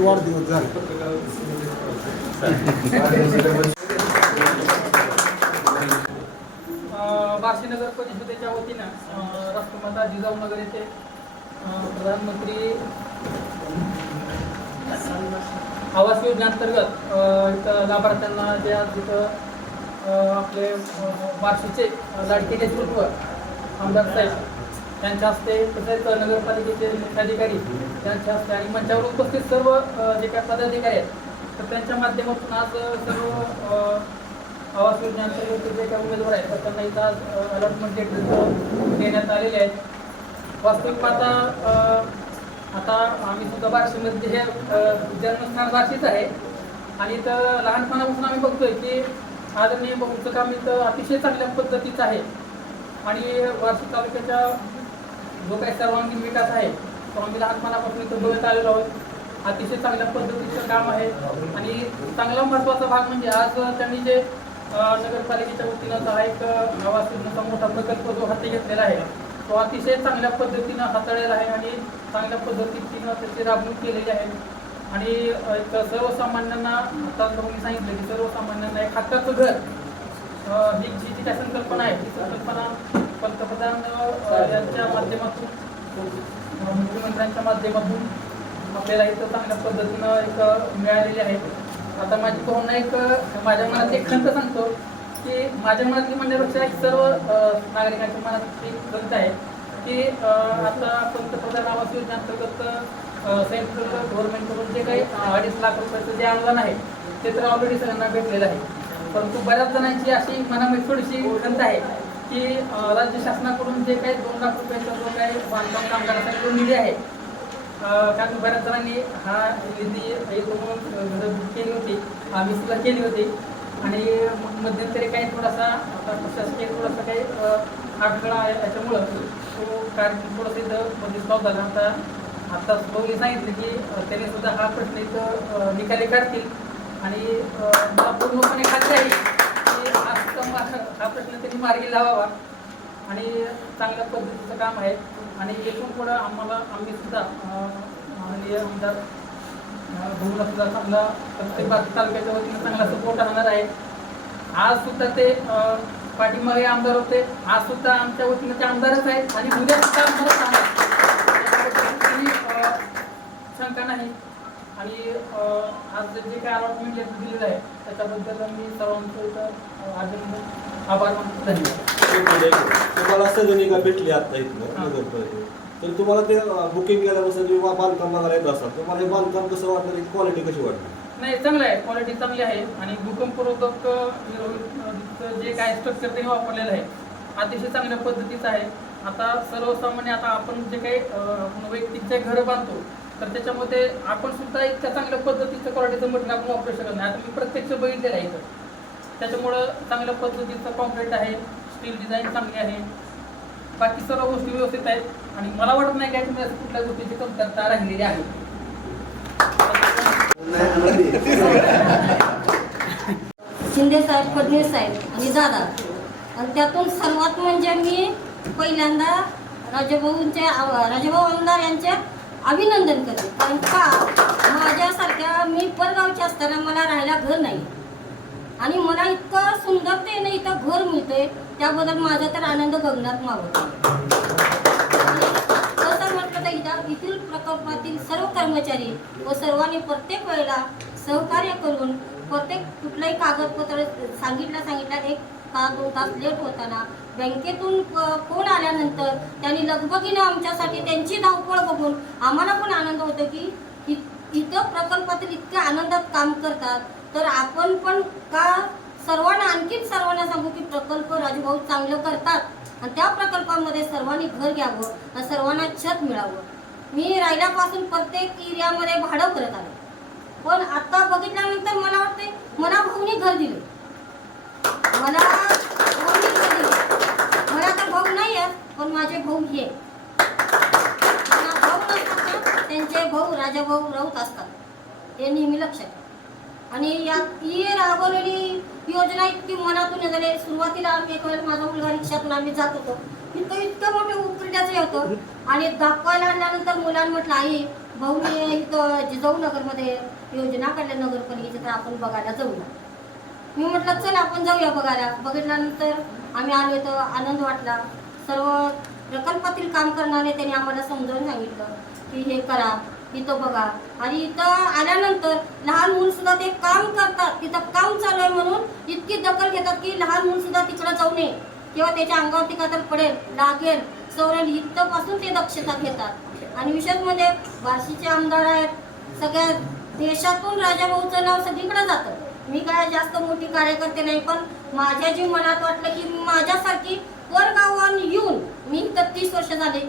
वाढदिवस झाला. अं, बार्शी नगर परिषदेच्या वतीनं अं, राष्ट्रमाता जिजाऊनगर येथे प्रधानमंत्री आवास योजनेअंतर्गत इथं लाभार्थ्यांना जे आज इथं आपले बार्शीचे लाडके नेतृत्व आमदार साहेब त्यांच्या हस्ते तसेच नगरपालिकेचे मुख्याधिकारी त्यांच्या हस्ते आणि मंचावर उपस्थित सर्व जे काही पदाधिकारी आहेत तर त्यांच्या माध्यमातून आज सर्व आवास योजनेअंतर्गत जे काही उमेदवार आहेत तर त्यांना इथं आज अलॉटमेंट लेटर देण्यात आलेले आहेत वास्तविक पाहता आता आम्ही सुद्धा बार्शीमध्ये हे जन्मस्थान बार्शीच आहे. आणि इथं लहानपणापासून आम्ही बघतोय की आदरणीय बहुचं काम इथं अतिशय चांगल्या पद्धतीचं आहे. आणि वार्षिक तालुक्याच्या जो काही सर्वांगीण विकास आहे तो आम्ही लहानपणापासून इथं बघत आलेलो आहोत अतिशय चांगल्या पद्धतीचं काम आहे. आणि चांगला महत्त्वाचा भाग म्हणजे आज त्यांनी जे नगरपालिकेच्या वतीनं हा एक आवास योजनेचा मोठा प्रकल्प जो हाती घेतलेला आहे तो अतिशय चांगल्या पद्धतीनं हाताळलेला आहे आणि चांगल्या पद्धतीनं त्याची राबवणूक केलेली आहे. आणि एक सर्वसामान्यांना आता सांगितलं की सर्वसामान्यांना एक हक्काचं घर ही जी जी काय संकल्पना आहे ती संकल्पना पंतप्रधान यांच्या माध्यमातून मुख्यमंत्र्यांच्या माध्यमातून आपल्याला इथं चांगल्या पद्धतीनं एक मिळालेली आहे. आता माझी भावना एक माझ्या मनात एक खंत सांगतो की माझ्या मनातली म्हणण्यापेक्षा एक सर्व नागरिकांच्या मनात एक खंत आहे की आता पंतप्रधान आवास योजनेअंतर्गत अंतर्गत सेंट्रल गव्हर्नमेंटकडून जे काही अडीच लाख रुपयाचं जे अनुदान आहे ते तर ऑलरेडी सगळ्यांना भेटलेलं आहे. परंतु बऱ्याच जणांची अशी मनामध्ये थोडीशी खंत आहे की राज्य शासनाकडून जे काही दोन लाख रुपयाचा जो काही बांधकाम कामगारासाठी जो निधी आहे अं, कारण बऱ्याच जणांनी हा निधी केली होती आम्ही सुद्धा केली होती आणि मग मध्यंतरी काही थोडासा आता प्रशासकीय थोडासा काही अडथळा आहे त्याच्यामुळं तो कार्यक्रम थोडासा इथं बंदिस्त झाला. आता आता भाऊनी सांगितलं की त्यांनी सुद्धा हा प्रश्न इथं निकाली काढतील आणि पूर्णपणे खात्री आहे की हा सुद्धा मा- हा प्रश्न त्यांनी मार्गी लावावा. आणि चांगल्या पद्धतीचं काम आहे. आणि एकूण पुढं आम्हाला आम्ही सुद्धा माननीय आमदार भूमला सुद्धा चांगला प्रत्येक बाकी तालुक्याच्या वतीनं चांगला सपोर्ट राहणार आहे. आज सुद्धा ते पाठिंबाही आमदार होते. आज सुद्धा आमच्या वतीनं ते आमदारच आहेत. आणि उद्या सुद्धा आमदारच राहणार शंका नाही. आणि आज जे काही अलॉटमेंट दिलेलं आहे त्याच्याबद्दल मी सर्वांचं इथं अभिनंदन आभार. मानतो धन्यवाद. तुम्हाला सजनिका भेटली आता इथलं. नगर परिषद. तर तुम्हाला ते बुकिंग केल्यापासून जेव्हा बांधकाम बघायला येत असतात तुम्हाला हे बांधकाम कसं वाटलं क्वालिटी कशी वाटली नाही चांगलं आहे. क्वालिटी चांगली आहे. आणि भूकंपरोधक जे काय स्ट्रक्चर त्यांनी वापरलेलं आहे अतिशय चांगल्या पद्धतीचं आहे. आता सर्वसामान्य आता आपण जे काही अं, आपण वैयक्तिक जे घरं बांधतो तर त्याच्यामध्ये आपण सुद्धा इतक्या चांगल्या पद्धतीचं क्वालिटीचं मटेरियल आपण वापरू शकत नाही. आता मी प्रत्यक्ष बघितलेलं आहे इथं. त्याच्यामुळं चांगल्या पद्धतीचं कॉन्क्रीट आहे स्टील डिझाईन चांगली आहे. बाकी सर्व गोष्टी व्यवस्थित आहेत. आणि मला वाटत नाही काय तुम्ही कुठल्या गोष्टीची कमतरता राहिलेली आहे. शिंदे साहेब फडणवीस साहेब आणि दादा. आणि त्यातून सर्वात म्हणजे मी पहिल्यांदा राजाभाऊंचे राजाभाऊ आमदार यांच्या अभिनंदन करते. कारण का? माझ्यासारख्या मी परगावच्या असताना मला राहायला घर नाही. आणि मला इतकं सुंदरतेने इथं घर मिळते त्याबद्दल माझा तर आनंद गगनात मावतो कसं म्हटलं तर इथं येथील प्रकल्पातील सर्व कर्मचारी व सर्वांनी प्रत्येक वेळेला सहकार्य करून प्रत्येक कुठलंही कागदपत्र सांगितलं सांगितलं एक तास दोन तास लेट होताना बँकेतून फोन आल्यानंतर त्यांनी लगबगीनं आमच्यासाठी त्यांची धावपळ बघून आम्हाला पण आनंद होतो की इ- इथं प्रकल्पातील इतक्या आनंदात काम करतात. तर आपण पण का सर्वांना आणखीन सर्वांना सांगू की प्रकल्प राजूभाऊ चांगलं करतात आणि त्या प्रकल्पामध्ये सर्वांनी घर घ्यावं आणि सर्वांना छत मिळावं. मी राहिल्यापासून प्रत्येक एरियामध्ये भाडं करत आलो. पण आता बघितल्यानंतर मला वाटते मला भाऊनी घर दिलं. मला भाऊनी घर दिलं. मला तर भाऊ नाही आहे पण माझे भाऊ हे भाऊ नसतात त्यांचे भाऊ राजा भाऊ राऊत असतात. हे नेहमी लक्षात आणि यात ही राबवलेली योजना इतकी मनातून झाले सुरुवातीला आम्ही एक वेळेस माझा मुलगा रिक्षातून आम्ही जात होतो. इतकं इतकं मोठं उपरिटाचं होतं. आणि दाखवायला आणल्यानंतर मुलांनी म्हटलं आई भाऊने इथं जिजाऊ नगरमध्ये योजना काढल्या नगरपालिकेच्या तर आपण बघायला जाऊया. मी म्हटलं चल आपण जाऊया बघायला. बघितल्यानंतर आम्ही आलो इथं आनंद वाटला. सर्व प्रकल्पातील काम करणारे त्यांनी आम्हाला समजावून सांगितलं की हे करा. इथं बघा. आणि इथं आल्यानंतर लहान मुल सुद्धा ते काम करतात. तिथं काम चालू आहे म्हणून इतकी दखल घेतात की लहान मुल सुद्धा तिकडं जाऊ नये. किंवा त्याच्या अंगावरती का तर पडेल लागेल सवरेल इथं पासून ते दक्षता घेतात. आणि विशेष म्हणजे बार्शीचे आमदार आहेत. सगळ्या देशातून राजाभाऊचं नाव सगळीकडे जातं. मी काय जास्त मोठी कार्यकर्ते नाही पण माझ्या जी मनात वाटलं की माझ्यासारखी परगावान येऊन मी तर तीस वर्ष झाले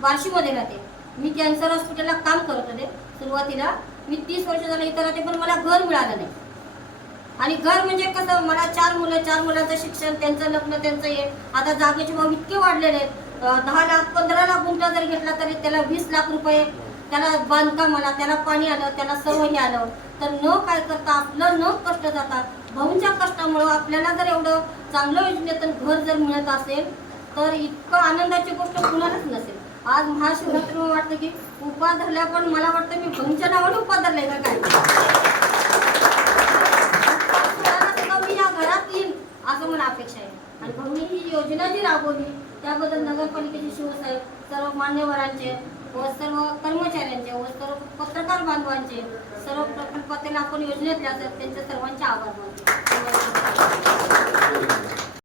बार्शीमध्ये राहते. मी कॅन्सर हॉस्पिटलला काम करत होते सुरुवातीला. मी तीस वर्ष झालं इथं राहते पण मला घर मिळालं नाही. आणि घर म्हणजे कसं मला चार मुलं चार मुलांचं शिक्षण त्यांचं लग्न त्यांचं हे. आता जागेचे भाव इतके वाढलेले आहेत. दहा लाख पंधरा लाख गुंठा जर घेतला तरी त्याला वीस लाख रुपये त्याला बांधकाम आला त्याला पाणी आलं त्याला सर्व हे आलं. तर न काय करता आपलं न कष्ट जातात भाऊंच्या कष्टामुळं आपल्याला जर एवढं चांगलं योजनेतून घर जर मिळत असेल तर इतकं आनंदाची गोष्ट कुणालाच नसेल. आज महाशिवरात्री वाटतं की उपास धरल्या पण मला वाटतं मी भाऊंच्या नावाने उपास धरले का काय? मी या घरात येईन असं मला अपेक्षा आहे. आणि भाऊनी ही योजना जी राबवली त्याबद्दल नगरपालिकेचे शिवसाहेब सर्व मान्यवरांचे व सर्व कर्मचाऱ्यांचे व सर्व पत्रकार बांधवांचे सर्व प्रकल्पातील आपण योजनेतल्या त्यांच्या सर्वांचे आभार मानतो.